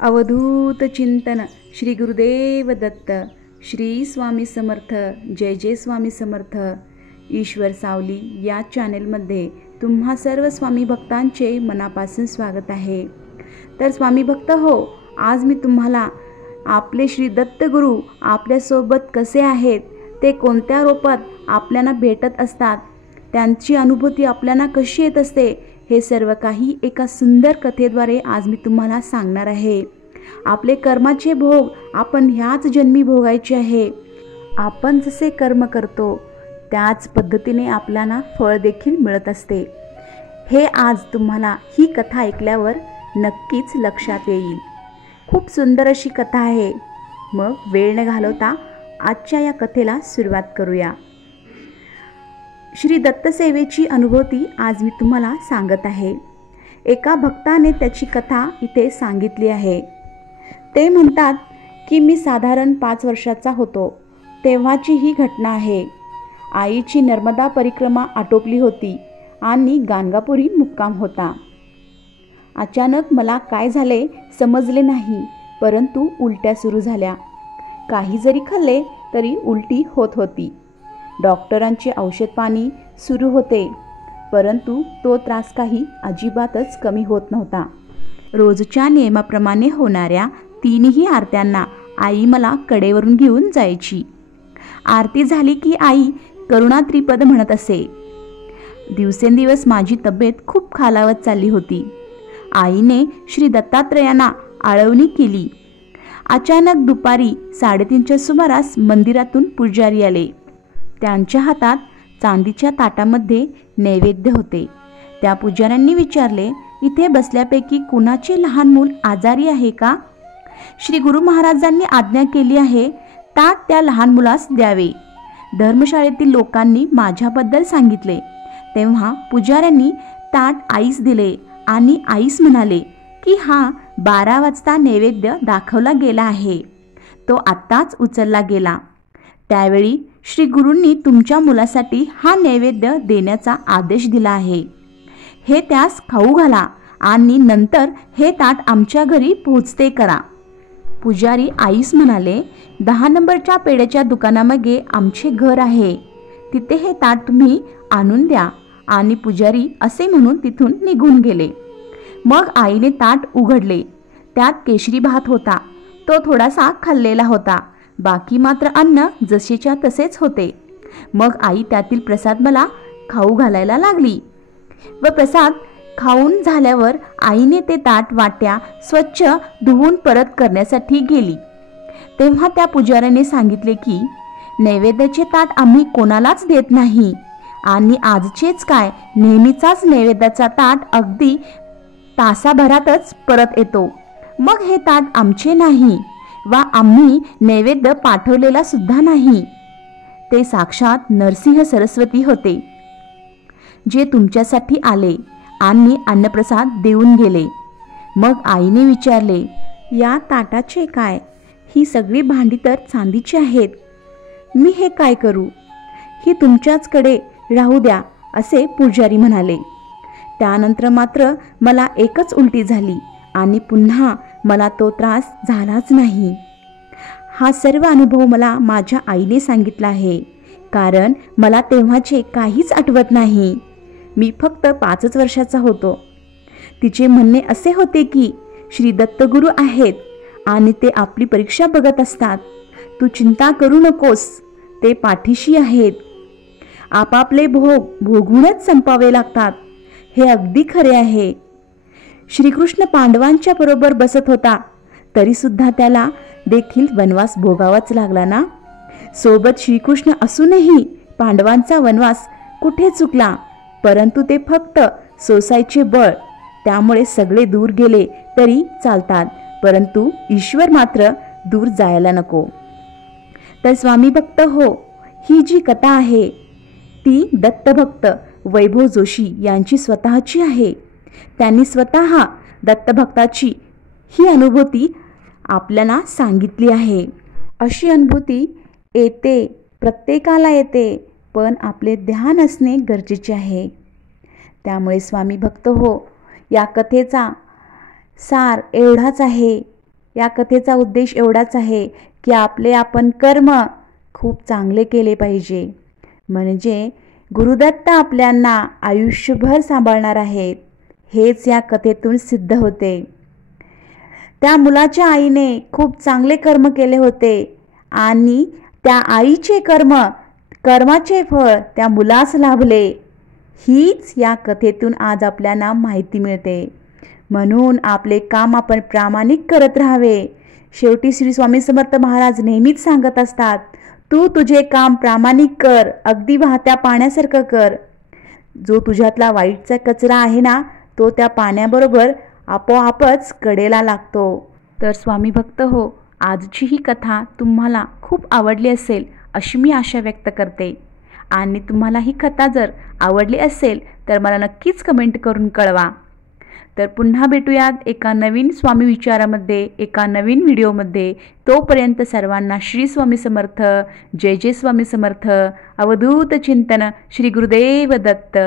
अवधूत चिंतन श्री गुरुदेव दत्त. श्री स्वामी समर्थ. जय जय स्वामी समर्थ. ईश्वर सावली या चॅनेलमध्ये तुम्हा सर्व स्वामी भक्तांचे मनापासून स्वागत आहे. तर स्वामी भक्त हो, आज मी तुम्हाला आपले श्री दत्तगुरू आपल्यासोबत कसे आहेत, ते कोणत्या रूपात आपल्याला भेटत असतात, त्यांची अनुभूती आपल्याला कशी येत असते, हे सर्व काही एका सुंदर कथेद्वारे आज मी तुम्हाला सांगणार आहे. आपले कर्माचे भोग आपण ह्याच जन्मी भोगायचे आहे. आपण जसे कर्म करतो त्याच पद्धतीने आपल्याला फळ देखील मिळत असते. हे आज तुम्हाला ही कथा ऐकल्यावर नक्कीच लक्षात येईल. खूप सुंदर अशी कथा आहे. मग वेळ न घालवता आजच्या या कथेला सुरुवात करूया. श्री दत्तसेवेची अनुभूती आज मी तुम्हाला सांगत आहे. एका भक्ताने त्याची कथा इथे सांगितली आहे. ते म्हणतात की मी साधारण 5 वर्षाचा होतो तेव्हाची ही घटना आहे. आईची नर्मदा परिक्रमा आटोपली होती आणि गाणगापुरी मुक्काम होता. अचानक मला काय झाले समजले नाही, परंतु उलट्या सुरू झाल्या. काही जरी खाल्ले तरी उलटी होत होती. डॉक्टरांचे औषध पाणी सुरू होते, परंतु तो त्रास काही अजिबातच कमी होत नव्हता. रोजच्या नियमाप्रमाणे होणाऱ्या 3ही आरत्यांना आई मला कडेवरून घेऊन जायची. आरती झाली की आई करुणा त्रिपद म्हणत असे. दिवसेंदिवस माझी तब्येत खूप खालावत चालली होती. आईने श्री दत्तात्रयांना आळवणी केली. अचानक दुपारी 3:30च्या सुमारास मंदिरातून पुजारी आले. त्यांच्या हातात चांदीच्या ताटामध्ये नैवेद्य होते. त्या पुजाऱ्यांनी विचारले, इथे बसल्यापैकी कुणाचे लहान मूल आजारी आहे का? श्री गुरु महाराजांनी आज्ञा केली आहे, ताट त्या लहान मुलास द्यावे. धर्मशाळेतील लोकांनी माझ्याबद्दल सांगितले. तेव्हा पुजाऱ्यांनी ताट आईस दिले आणि आईस म्हणाले की हा 12 वाजता नैवेद्य दाखवला गेला आहे, तो आत्ताच उचलला गेला. त्यावेळी श्री गुरूंनी तुमच्या मुलासाठी हा नैवेद्य देण्याचा आदेश दिला आहे. हे त्यास खाऊ घाला आणि नंतर हे ताट आमच्या घरी पोहोचते करा. पुजारी आईस म्हणाले, 10 नंबरच्या पेढ्याच्या दुकानामागे आमचे घर आहे, तिथे हे ताट तुम्ही आणून द्या. आणि पुजारी असे म्हणून तिथून निघून गेले. मग आईने ताट उघडले. त्यात केशरी भात होता. तो थोडासा खाल्लेला होता. बाकी मात्र अन्न जसेच्या तसेच होते. मग आई त्यातील प्रसाद मला खाऊ घालायला लागली व प्रसाद खाऊन झाल्यावर आईने ते ताट वाट्या स्वच्छ धुवून परत करण्यासाठी गेली. तेव्हा त्या पुजाऱ्याने सांगितले की नैवेद्याचे ताट आम्ही कोणालाच देत नाही आणि आजचेच काय, नेहमीचाच नैवेद्याचा ताट अगदी तासाभरातच परत येतो. मग हे ताट आमचे नाही वा आम्ही नैवेद्य पाठवलेला सुद्धा नाही. ते साक्षात नरसिंह सरस्वती होते, जे तुमच्यासाठी आले आणि अन्नप्रसाद देऊन गेले. मग आईने विचारले, या ताटाचे काय? ही सगळी भांडी तर चांदीची आहेत. मी हे काय करू? ही तुमच्याचकडे राहू द्या, असे पुजारी म्हणाले. त्यानंतर मात्र मला एकच उलटी झाली आणि पुन्हा मला तो त्रास झालाच नाही. हा सर्व अनुभव मला माझ्या आईने सांगितला आहे, कारण मला तेव्हाचे काहीच आठवत नाही. मी फक्त 5च वर्षाचा होतो. तिचे म्हणणे असे होते की श्री दत्तगुरू आहेत आणि ते आपली परीक्षा बघत असतात. तू चिंता करू नकोस, ते पाठीशी आहेत. आपापले भोग भोगूनच संपावे लागतात, हे अगदी खरे आहे. श्रीकृष्ण पांडवांच्या बरोबर बसत होता, तरी सुद्धा त्याला देखील वनवास भोगावाच लागला ना. सोबत श्रीकृष्ण असूनही पांडवांचा वनवास कुठे चुकला, परंतु ते फक्त सोसायचे बळ. त्यामुळे सगळे दूर गेले तरी चालतात, परंतु ईश्वर मात्र दूर जायला नको. तर स्वामी भक्त हो, ही जी कथा आहे ती दत्तभक्त वैभव जोशी यांची स्वतःची आहे. त्यांनी स्वतः दत्तभक्ताची ही अनुभूती आपल्याला सांगितली आहे. अशी अनुभूती येते, प्रत्येकाला येते, पण आपले ध्यान असणे गरजेचे आहे. त्यामुळे स्वामी भक्त हो, या कथेचा सार एवढाच आहे या कथेचा उद्देश एवढाच आहे की आपण कर्म खूप चांगले केले पाहिजे, म्हणजे गुरुदत्त आपल्याला आयुष्यभर सांभाळणार आहेत हेच या कथेतून सिद्ध होते। त्या मुलाच्या आईने खूप चांगले कर्म केले होते आणि त्या आईचे कर्माचे फळ त्या मुलास लाभले, हीच या कथेतून आज आपल्याला माहिती मिळते। म्हणून आपले काम आपण प्रामाणिक करत राहावे। शेवटी श्री स्वामी समर्थ महाराज नेहमीच सांगत असतात, तू तुझे काम प्रामाणिक कर, अगदी वाहत्या पाण्यासारखं कर। जो तुझ्यातला वाईटचा कचरा आहे ना, तो त्या पाण्याबरोबर आपोआपच कडेला लागतो। तर स्वामी भक्त हो, आजची ही कथा तुम्हाला खूप आवडली असेल अशी मी आशा व्यक्त करते। आणि तुम्हाला ही कथा जर आवडली असेल तर मला नक्कीच कमेंट करून कळवा। तर पुन्हा भेटूयात एका नवीन स्वामी विचारामध्ये, एका नवीन व्हिडिओमध्ये। तोपर्यंत सर्वांना श्री स्वामी समर्थ, जय जय स्वामी समर्थ, अवधूत चिंतन, श्री गुरुदेव दत्त।